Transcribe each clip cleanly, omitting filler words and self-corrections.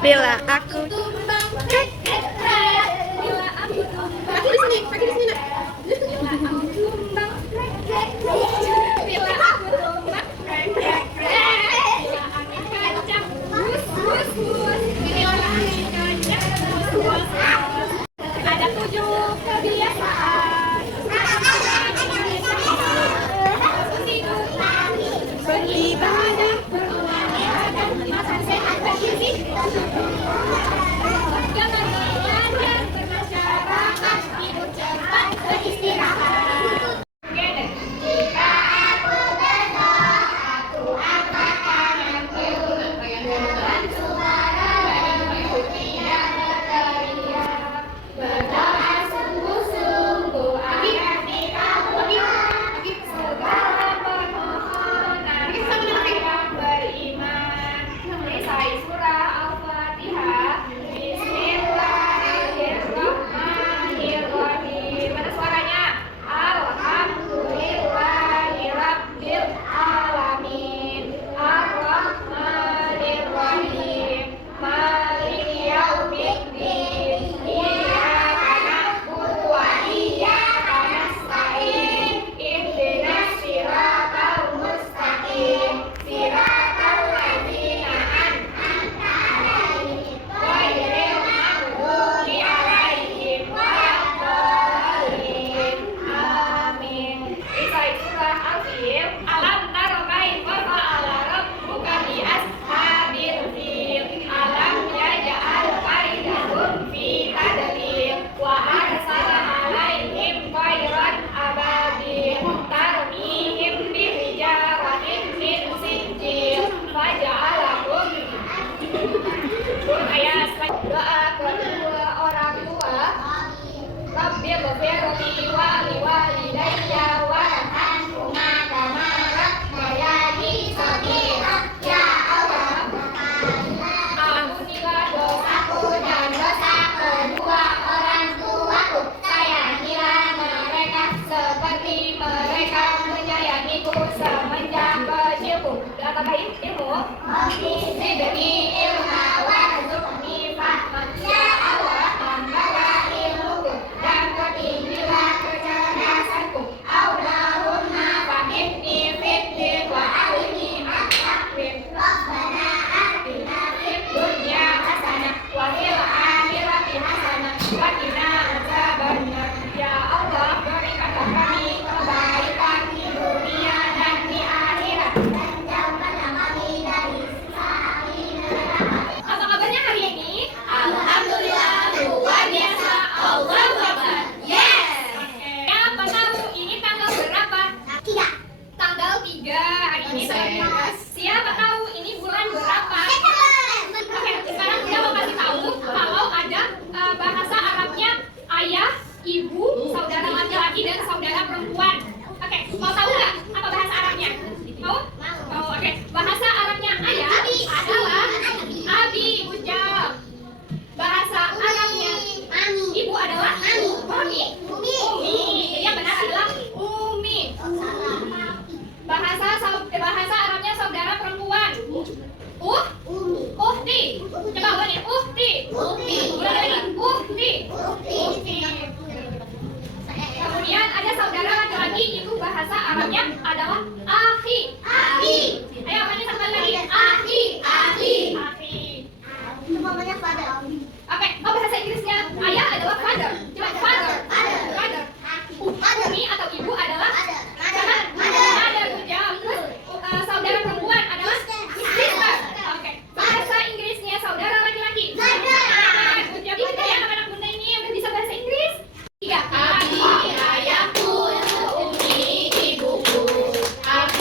Bila aku tumbang, bila aku tumbang, kaki di sini nak. Bila aku tumbang, bila aku tumbang, bila angin kencang, bus bus bus, bila angin kencang, bus bus bus. Ada 7 kebiasaan. Tidur, beribadah, berolahraga, makan sehat bergizi. Jangan melanggar bermasyarakat, tidur cepat, beristirahat. Jika aku berdoa, aku angkat tanganku dengan suara tidak berteriak. Berdoa sungguh-sungguh agar dikabulkan segala permohonan orang beriman. Selesai surah Al-Fatihah. Bismillahirrahmanirrahim. Mana suaranya? Alhamdulillahirabbil alamin. Ar-Rahmanirrahim. Maliki yaumiddin. Iyyaka na'budu wa iyyaka nasta'in. Ihdinas siratal mustaqim. Siratal ladzina an'amta 'alaihim ghairil maghdubi 'alaihim waladdallin. Amin. Selesai surah Al-Fil. Alam tara kaifa fa'ala rabbuka bi ashabil fil. Alam yaj'al kaidahum fi tadlil wa arsala 'alaihim tayran ababil tarmihim bi hijaratin min sijil faja'alahum ayat. Doa kedua orang tua. Rabbil ghfirli wa liwalidayya warhamhuma kama rabbayani shaghira. Ya Allah, ampunilah dosaku dan dosa kedua orang tuaku. Sayangilah mereka seperti mereka menyayangiku semenjak kecilku. Doa tambahin ilmu. Zidni ilma warzuqni fahman. Ya Allah, tambahlah ilmuku dan pertinggilah kecerdasanku. Allahumma fahimni fiddin wa alimni at-takwin. Rabbana atina fid dunya hasanah wa fil akhirati hasanah wa qina adzabannar. Ya Allah, berikanlah kami kebaikan di dunia dan di akhirat, dan jauhkanlah kami dari siksa api neraka. Apa kabarnya hari ini? Alhamdulillah, luar biasa. Allahu Akbar. Yes. Oke. Siapa tahu ini tanggal berapa? 3. Tanggal 3 hari ini. Siapa tahu ini bulan berapa? Oke, sekarang kita mau kasih tahu kalau ada bahasa Arabnya ayah, ibu, saudara laki-laki dan saudara perempuan. Oke, mau tahu nggak apa bahasa Arabnya? Mau? Mau. Oke, bahasa Arabnya ayah adalah abi. Good job. Bahasa Arabnya ibu adalah umi. Jadi yang benar adalah umi. Bahasa Arabnya saudara perempuan. Uhti. Coba ulangi. Uhti. Ulang lagi. Uhti. Kemudian ada saudara laki-laki, itu bahasa Arabnya adalah akhi. Ayo ulangi sekali lagi. Akhi. Oke, bahasa Inggrisnya ayah adalah father. Coba father. Umi atau ibu adalah mother. Good job. Terus saudara perempuan adalah sister. Oke, bahasa Inggrisnya saudara laki-laki. Good job. Ini ya anak-anak bunda ini yang udah bisa bahasa Inggris. 3. Abi, ayahku, umi, ibuku. Aku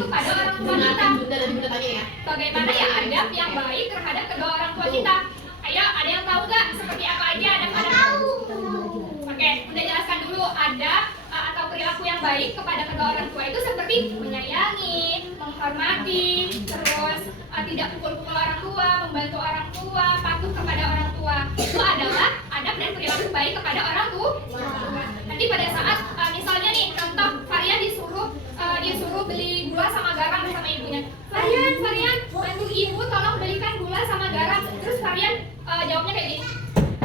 kepada orang tua kita. Bagaimana ya adab yang baik terhadap kedua orang tua kita? Ayo, ada yang tahu nggak seperti apa aja adab-adab? Oke, udah jelaskan dulu adab atau perilaku yang baik kepada kedua orang tua itu seperti menyayangi, menghormati, terus tidak pukul-pukul orang tua, membantu orang tua, patuh kepada orang tua. Itu adalah adab dan perilaku baik kepada orang tua. Nanti pada saat misalnya nih contoh Varian disuruh beli gula sama garam sama ibunya. Varian, bantu ibu tolong belikan gula sama garam. Terus Varian jawabnya kayak gini.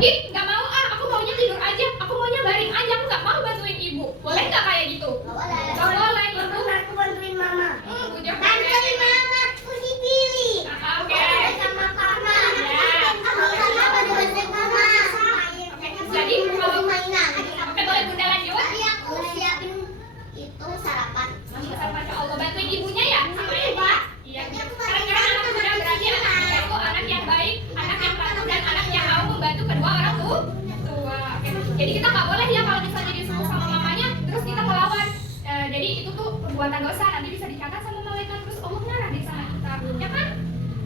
Ih, nggak mau aku maunya tidur aja, aku maunya baring aja, aku nggak mau bantuin ibu. Boleh nggak kayak gitu? Nggak boleh. Aku bantuin mama. Udah Bantuin mama, aku dipilih. Oke. Sama mama. Bantuin mama. Jadi kalau mainan. oke boleh Bunda lanjut. Tadi aku siapin itu sarapan. Masya Allah, bantuin ibunya ya sama ibu. Iya. Karena anak muda berarti anak itu anak yang baik, anak yang patuh dan anak yang mau membantu kedua orang tua. Oke. Jadi kita nggak boleh ya kalau misalnya disuruh sama mamanya terus kita melawan. Jadi itu tuh perbuatan dosa, nanti bisa dicatat sama malaikat terus Allah marah deh sama kita, ya kan?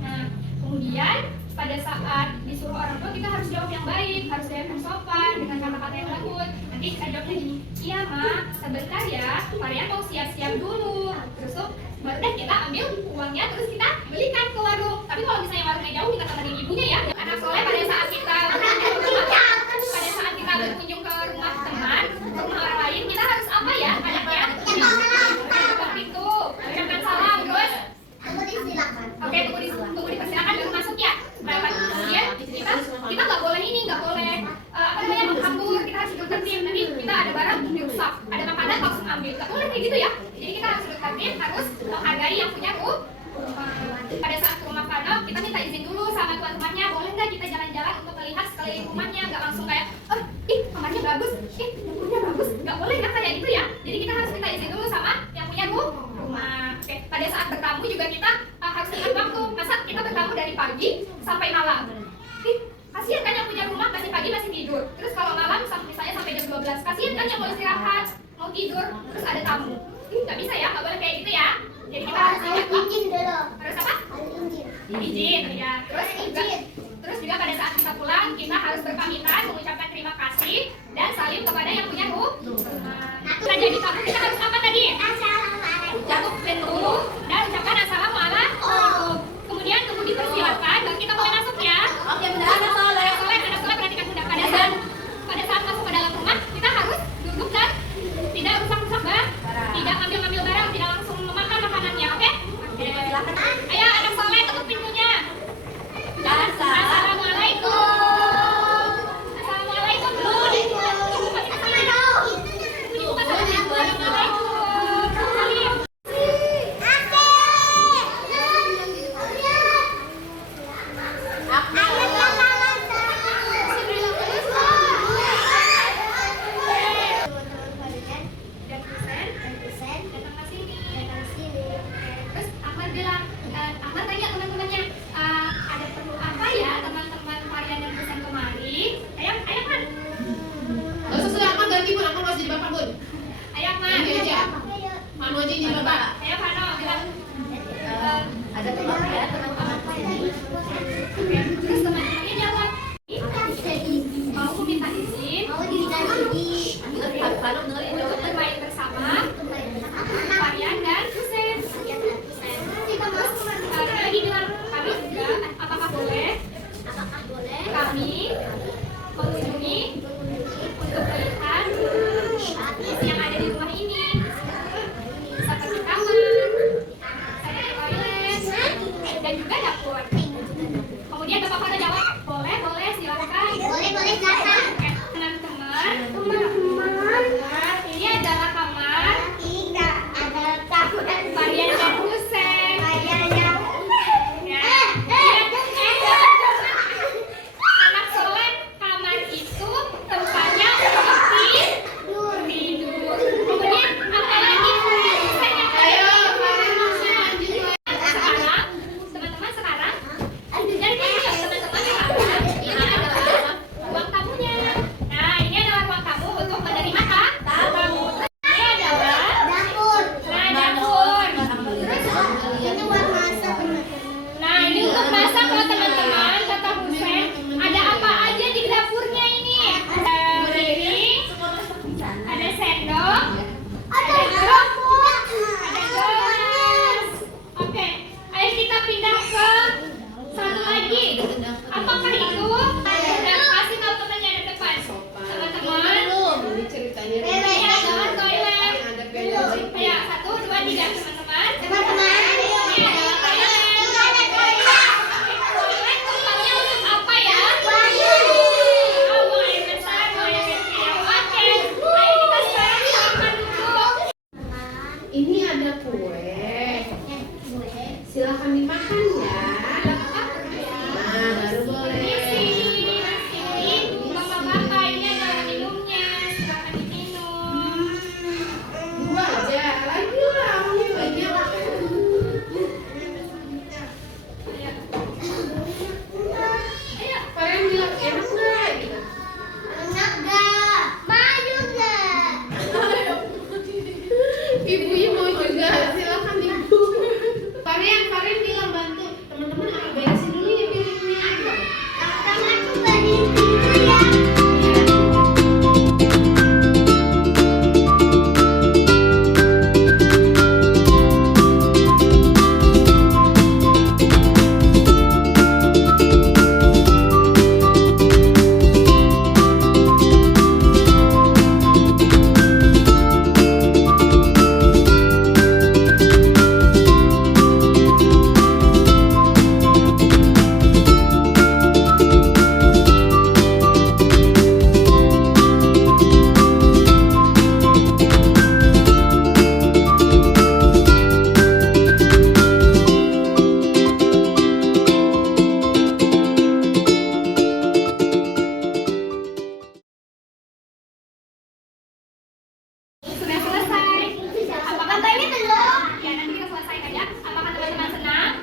Nah, kemudian pada saat disuruh orang tua kita harus jawab yang baik, harus jawab yang sopan dengan kata-kata yang lembut. Nanti kita jawabnya gini, iya ma, sebentar ya, Varian mau siap-siap dulu. Terus tuh baru deh kita ambil uangnya terus kita belikan ke warung. Tapi kalau misalnya warungnya jauh kita temenin ibunya ya. Anak soleh pada saat kita berkunjung ke rumah teman, rumah orang lain, kita harus apa ya? Anaknya buka pintu, ucapkan salam, terus Aku disilakan. oke, tunggu dipersilakan baru masuk ya. Kemudian kita nggak boleh apa namanya menghambur, kita harus duduk tertib. Nanti kita ada barang dirusak, ada makanan langsung ambil, nggak boleh kayak gitu ya. Jadi kita harus duduk tertib, harus menghargai yang punya rumah. Pada saat ke rumah Vano, kita minta izin dulu sama tuan rumahnya, boleh nggak kita jalan-jalan untuk melihat sekeliling rumahnya, nggak langsung kayak, kamarnya bagus, dapurnya bagus, nggak boleh kan kayak gitu ya. Jadi kita harus minta izin dulu sama yang punya rumah. Oke, pada saat bertamu juga kita harus ingat waktu. Masa kita bertamu dari pagi sampai malam? Kasihan kan yang punya rumah masih pagi masih tidur. Terus kalau malam misalnya sampai jam 12, kasihan kan yang mau istirahat, mau tidur, terus ada tamu. Nggak bisa ya, nggak boleh kayak gitu ya. Jadi kita harus ingat waktu. Izin dulu. Harus apa? Izin, ya. Terus juga pada saat kita pulang kita harus berpamitan, mengucapkan terima kasih dan salim kepada yang punya rumah. Kita jadi tamu kita harus apa tadi? Assalamualaikum. Jatuh dulu dan ucapkan assalamualaikum. Kemudian tunggu dipersilakan dan kita boleh masuk ya. Oke, anak soleh perhatikan Bunda. Pada saat masuk ke dalam rumah kita harus duduk dan tidak rusak-rusak barang, tidak ambil barang, tidak langsung memakan makanannya. Oke? Silakan. Ayo anak soleh tutup pintunya. Assalamualaikum. Assalamualaikum. Ahmad tanya teman-temannya, ada perlu apa ya teman-teman Varian yang pesan kemari? Ayo kan? Gak usah Ahmad ganti Bun, aku masih jadi bapak Bun. Ayo Ahmad. Ganti aja. Manu aja jadi bapak. Ayo Vano, bilang. Ada teman ya, teman-teman. Terus teman-temannya jawab. Mau minta izin? Mau diminta izin. Untuk bermain bersama Varian dan Husen. Terus lagi bilang kami juga apakah boleh kami mengunjungi untuk melihat yang ada di rumah ini seperti kamar, seperti toilet dan juga dapur. Kemudian Bapak Vano jawab boleh silakan. Boleh silakan. Teman-teman, ini adalah kamar Tidak ada takutan. Varian dan Husen. Anak soleh, kamar itu tempatnya untuk tidur. Kemudian apa lagi? Sekarang, teman-teman sekarang, ini adalah ruang tamunya. Apakah itu? Kasih tahu temannya di depan. Teman-teman. Ini ceritanya. Ya, jangan toilet. Ada beda. Ayo, 1, 2, 3, teman-teman. Teman-teman. Ini adalah toilet. Toilet tempatnya apa ya? Oh, buang air besar, buang air kecil. Oke. Ayo kita sekarang makan dulu. Ini ada kue. Silakan dimakan ya. Nah, baru boleh. Ini bapak-bapak, ini adalah minumnya. Silakan diminum. Dua aja. Lagi lah, ini banyak. Ayo. Kalian bilang enak nggak? Gitu. Enak gak? Maju gak? Ibunya mau juga. Silakan ibu. Kalian bilang bantu teman-teman aku beresin dulu ya piringnya. Sama juga di situ ya. Sudah selesai. Apakah ini belum? Ya, nanti kita selesaikan ya. Apakah teman-teman senang?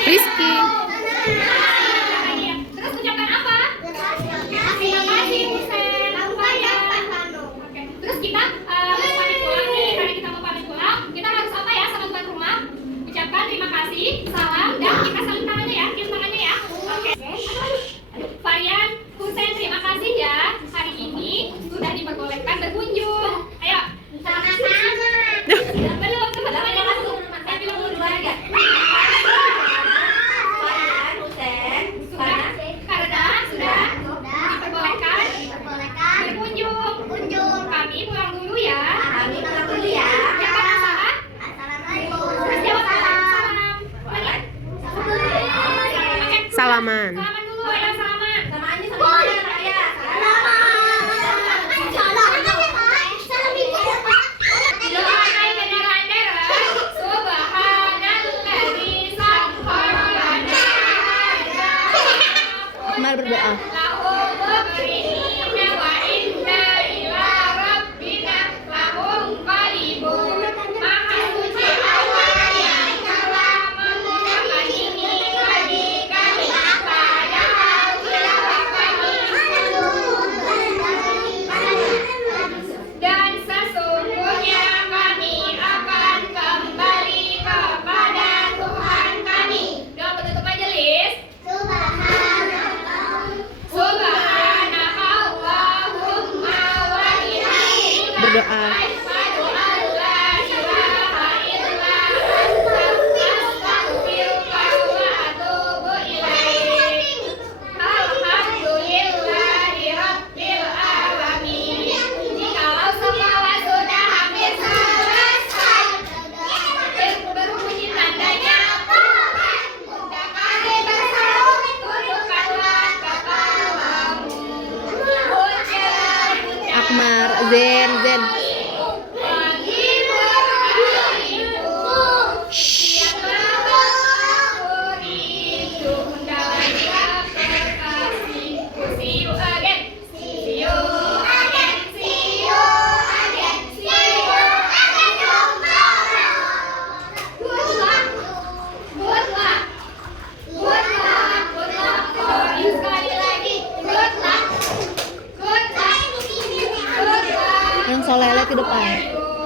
Rizky. Terus ucapkan apa? Terima kasih, Husen. Apa ya? Oke. Terus kita mau pamit pulang nih. Hari kita mau pamit pulang. Kita harus apa ya sama tuan rumah? Ucapkan terima kasih, salam, dan kita saling tangannya ya. Cium tangannya ya. Oke. Varian Husen, terima kasih ya. Hari ini sudah diperbolehkan berkunjung. Ayo. Sama-sama. Belum, teman-teman yang masuk. Tapi belum dulu aja. Karena sudah diperbolehkan berkunjung. Kami pulang dulu ya. Jangan masalah. Terus jawab salam. Oke. Salaman. Salaman dulu, ayo salaman. Doa kendaraan darat. Subhanalladzi sakhkhara lana hadza. Akmal berdoa. Lahu muqrinina wa inna ila rabbina lamunqalibun. Maha suci Allah yang telah memudahkan ini bagi kami. Padahal tidaklah kami dan sesungguhnya kami akan kembali kepada Tuhan kami. Doa penutup majelis. Subhanakallahumma wa bihamdika. Berdoa. Asyhadu an la ilaha illa anta astaghfiruka wa atubu ilaik. Alhamdulillahi rabbil alamin. Jikalau semua sudah hampir selesai, berbunyi tandanya Bunda kami berseru, tundukkanlah kepalamu. Akmal, Zen. See you again. See you again. See you again. See you again tomorrow. Good luck. Good luck. Good luck. Good luck for you sekali lagi. Good luck. Good luck. Good luck. Yang solele ke depan. For you.